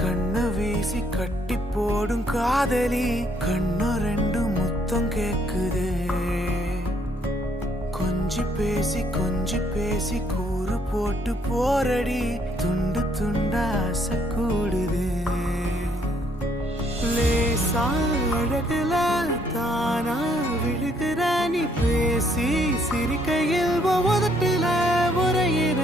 கண்ண வீசி கட்டி போடும் காதலி கண்ணு ரெண்டு முத்தம் கேக்குதே கொஞ்சி பேசி கூறு போட்டு போரடி துண்டு துண்டா ஆசை கூடுதே லேசா அழகுல தானா விழுகிற நீ பேசி சிரிக்கையில் உதட்டுல உரையிற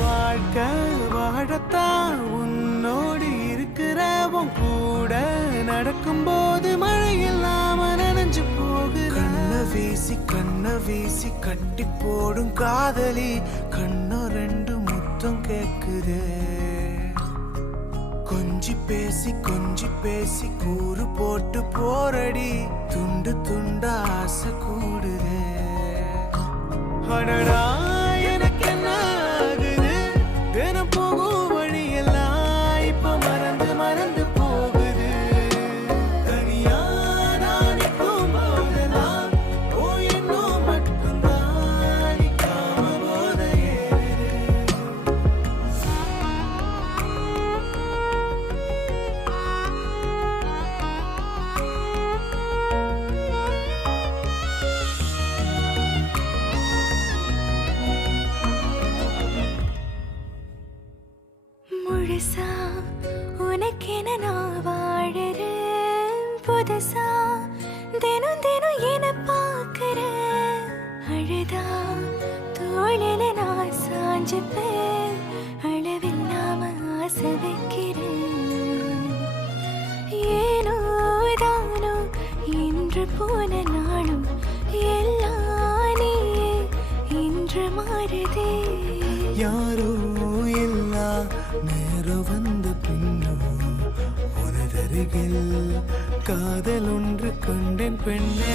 வாழ்க்கை வாழத்தான் உன்னோடு இருக்கிற உன் கூட நடக்கும்போது மழையில்லாம நனைஞ்சு போகுற கண்ண வீசி கட்டி போடும் காதலி கண்ணு ரெண்டு முத்தம் கேக்குதே கொஞ்சி பேசி கூறு போட்டு போரடி துண்டு துண்டா ஆசை கூடுதே அடடா எனக்கு என்ன ஆகுது தினம் போகும் வழியெல்லாம் இப்ப மறந்து போகுது தனியா நான் நிற்கும் போதெல்லாம் ஓ என்னும் மட்டும்தான் நிற்காம போத முழுசா உனக்கென நான் வாழறேன் புதுசா தினம் தினம் என பார்க்கிறேன் அழுதா தோளில நான் சாஞ்சுப்பேன் அளவில்லாம ஆசை வைக்கிறேன் ஏனோ தானோ இன்று போன நாளும் எல்லாம் நீயே இன்று மாறுதே யாரோ எல்லா நேரம் வந்த பின்னும் உனதருகில் காதல் ஒன்று கண்டேன் பெண்ணே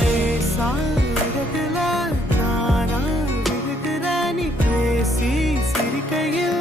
சாழகுல நானா விழுகிற நீ பேசி சிரிக்கையில்